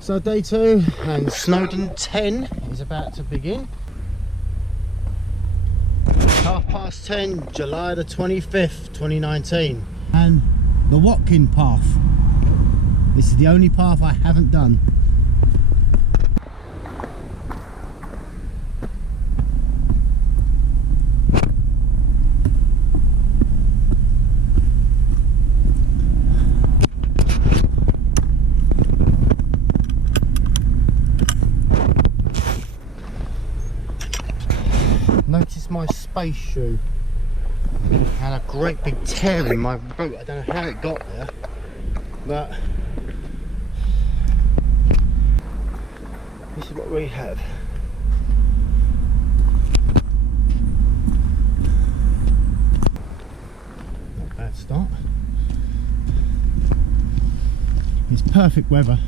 So day 2 and Snowdon 10 is about to begin. 10:30, July the 25th, 2019. And the Watkin path. This is the only path I haven't done. Notice my space shoe had a great big tear in my boot. I don't know how it got there, but this is what we have. Not a bad start. It's perfect weather.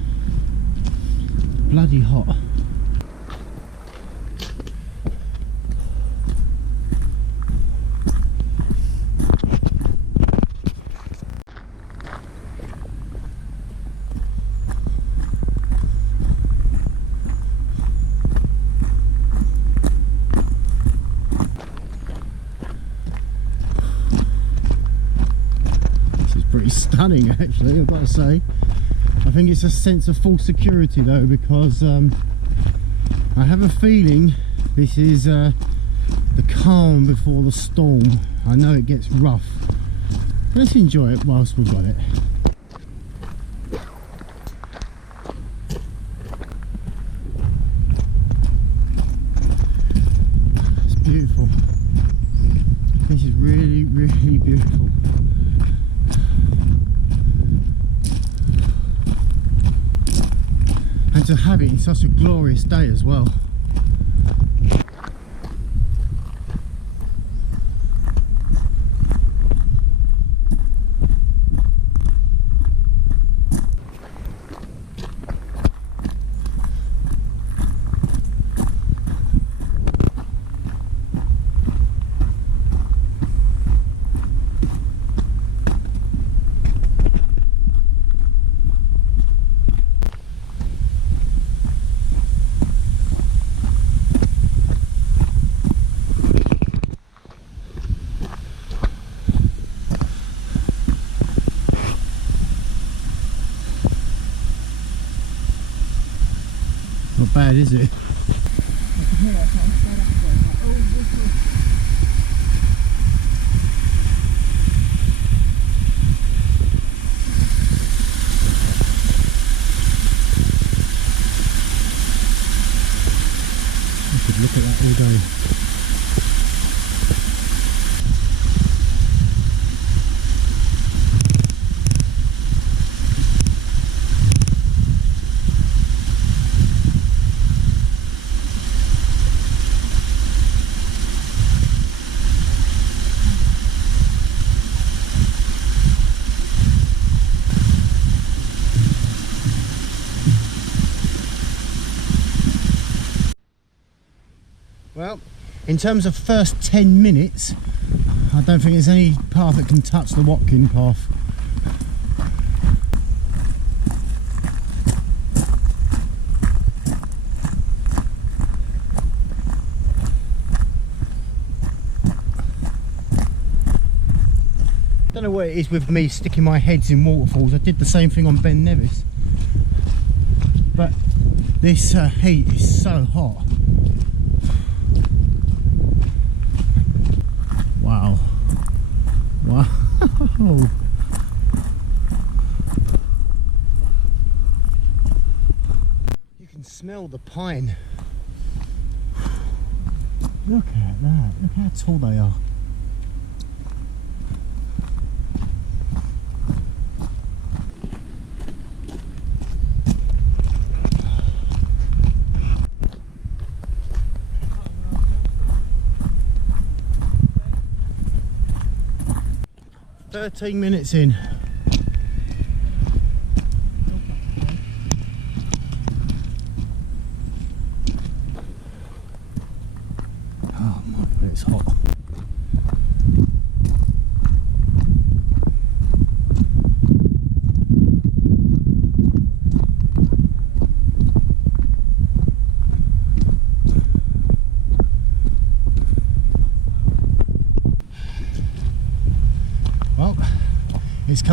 Bloody hot. Pretty stunning actually, I've got to say. I think it's a sense of full security though, because I have a feeling this is the calm before the storm. I know it gets rough. Let's enjoy it whilst we've got it. It's beautiful. This is really, really beautiful. And to have it in such a glorious day as well. Not bad, is it? I could look at that all day. Well, in terms of first 10 minutes, I don't think there's any path that can touch the Watkin path. I don't know what it is with me sticking my heads in waterfalls. I did the same thing on Ben Nevis, but this heat is so hot. Wow. Wow. You can smell the pine. Look at that. Look how tall they are. "13 minutes in." Oh my God, it's hot.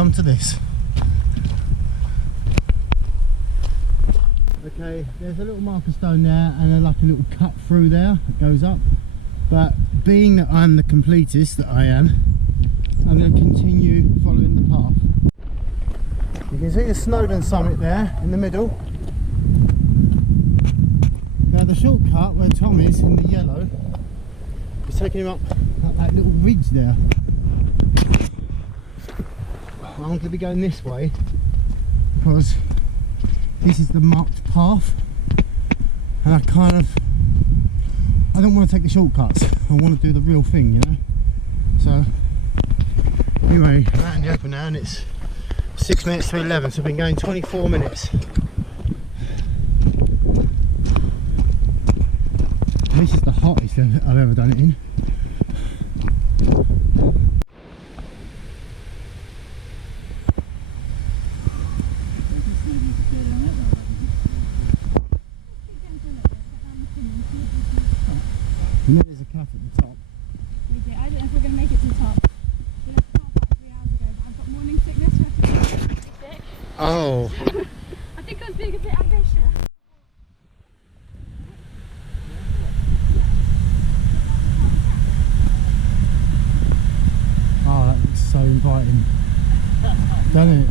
onto this. Okay, there's a little marker stone there and like a little cut through there that goes up, but being that I'm the completist that I am, I'm going to continue following the path. You can see the Snowdon summit there in the middle. Now the shortcut where Tom is in the yellow is taking him up that little ridge there. I'm going to be going this way because this is the marked path, and I don't want to take the shortcuts. I want to do the real thing, you know. So anyway, I'm out in the open now and it's 6 minutes to 11, so I've been going 24 minutes. This is the hottest I've ever done it in. You know there's a cafe at the top. We do. I don't know if we're going to make it to the top. We left the car park 3 hours ago, but I've got morning sickness, so I have to be sick. Oh. I think I was being a bit ambitious. Oh, that looks so inviting. Doesn't it?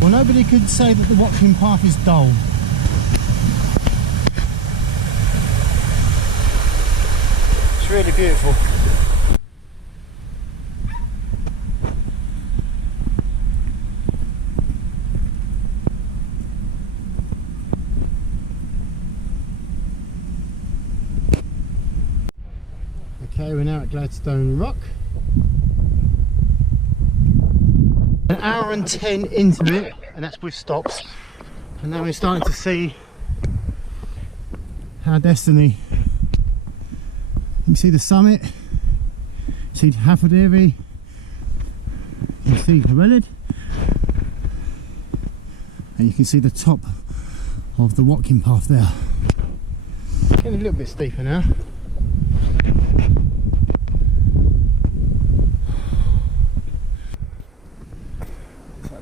Well, nobody could say that the Watkin path is dull. It's really beautiful. Okay, we're now at Gladstone Rock. An hour and 10 into it, and that's with stops. And now we're starting to see our destiny. You can see the summit, you see Lliwedd, you can see Lliwedd, and you can see the top of the Watkin path there. Getting a little bit steeper now.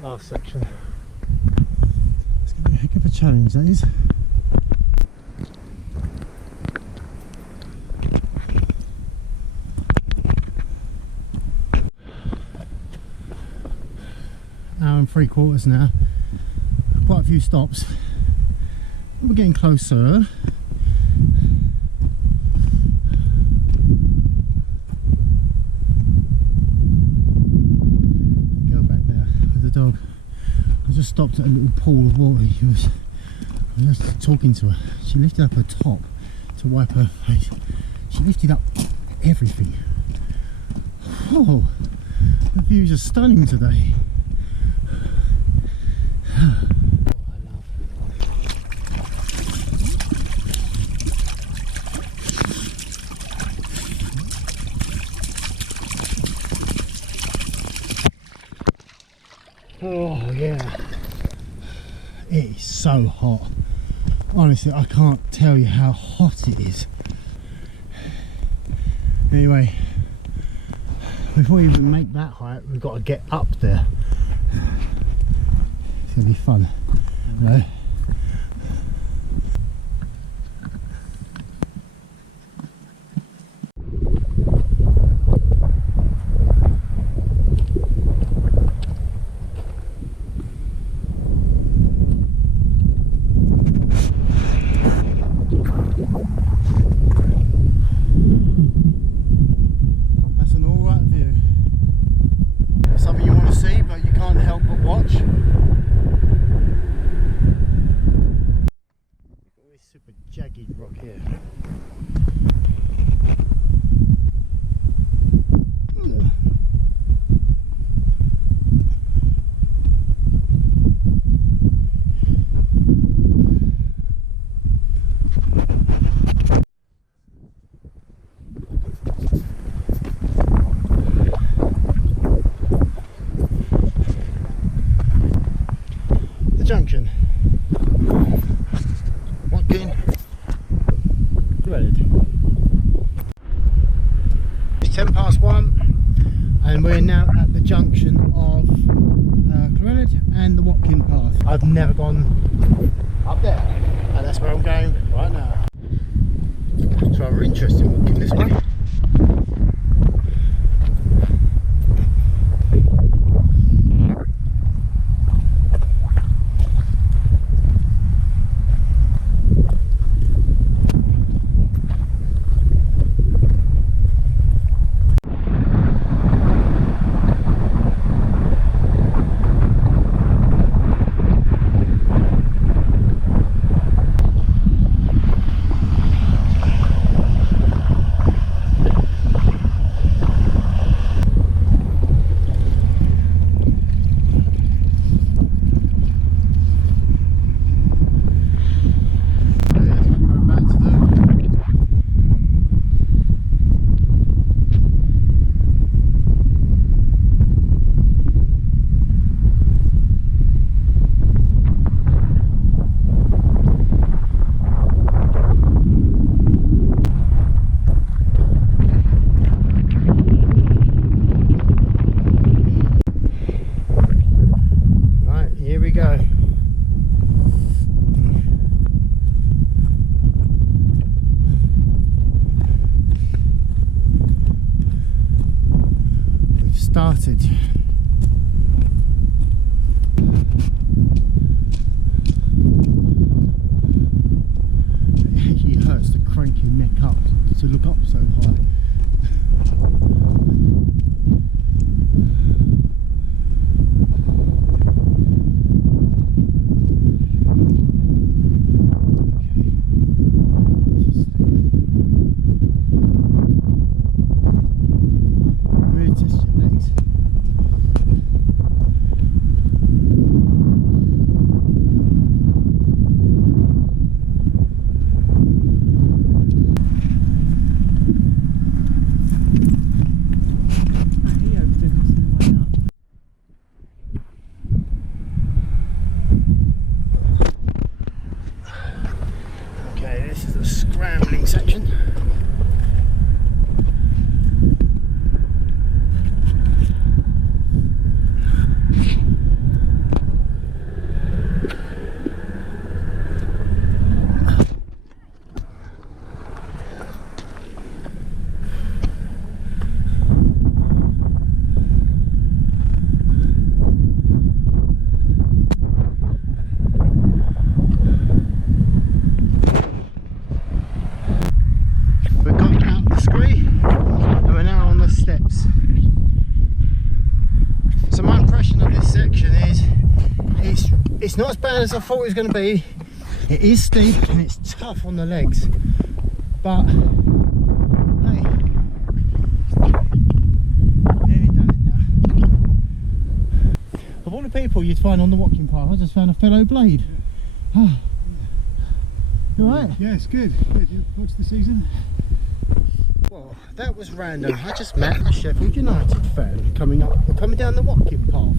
Last section. It's going to be a heck of a challenge, that is. Hour and 3/4 now. Quite a few stops. We're getting closer. Dog. I just stopped at a little pool of water. I was just talking to her. She lifted up her top to wipe her face. She lifted up everything. Oh, the views are stunning today. Oh yeah, it is so hot. Honestly, I can't tell you how hot it is. Anyway, before we even make that height, we've got to get up there. It's gonna be fun, you know? Super jagged rock here. The junction. Watkin, Lliwedd. It's 1:10 and we're now at the junction of Lliwedd and the Watkin path. I've never gone up there, and that's where I'm going right now. It's rather interesting walking this way. Started. It actually hurts to crank your neck up to look up so high. Really test your legs. Okay, this is the scrambling section. So my impression of this section is it's not as bad as I thought it was going to be. It is steep and it's tough on the legs, but hey, nearly done it now. Of all the people you'd find on the Watkin path, I just found a fellow blade. Oh. You alright? Yeah, it's good. Did you watch the season? Well, that was random. I just met a Sheffield United fan coming down the Watkin path.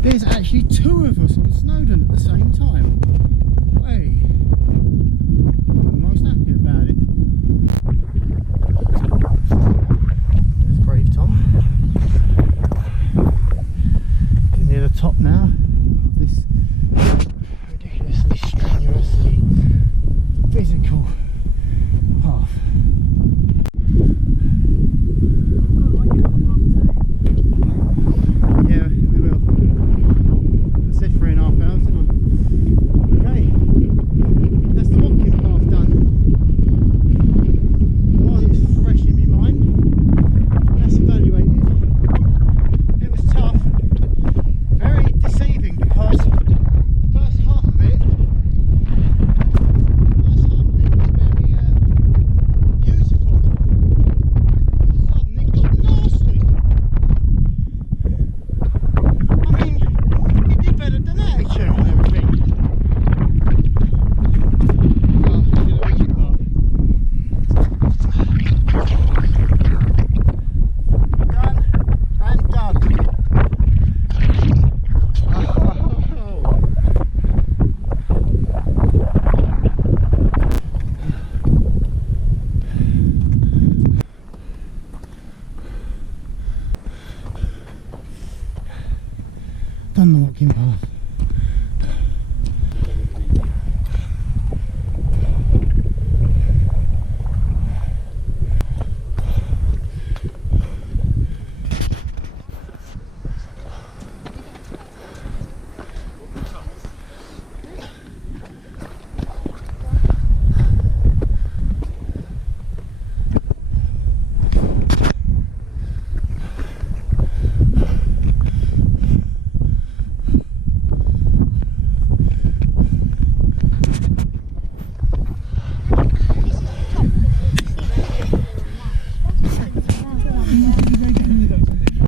There's actually two of us on Snowdon at the same time. Hey, I'm most happy about it. There's brave Tom. Getting near the top now. This ridiculously strenuously physical path. Yeah, we will. I said 3.5 hours, didn't I? Okay, that's the Watkin path done. While it's fresh in my mind, let's evaluate it. It was tough, very deceiving because the first half of it was very walking path.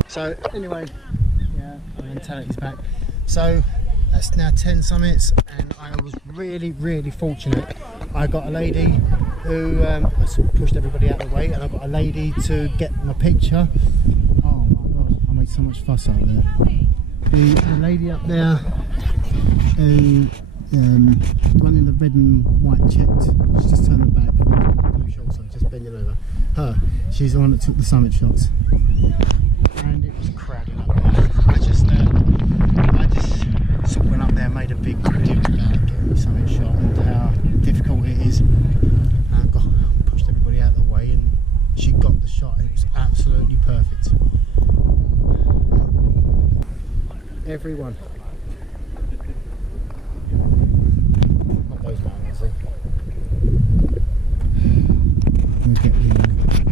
So anyway, yeah, my mentality's back. So that's now 10 summits, and I was really fortunate. I got a lady who I sort of pushed everybody out of the way, and I got a lady to get my picture. Oh my god, I made so much fuss up there. The lady up there who the one in the red and white checked, she's just turned her back, blue shorts on, just bending over. Her, she's the one that took the summit shots. And it was crowded up there. I just sort of went up there and made a big deal about getting the summit shot and how difficult it is. And I pushed everybody out of the way, and she got the shot, and it was absolutely perfect. Everyone. Not those mountains, eh? We'll get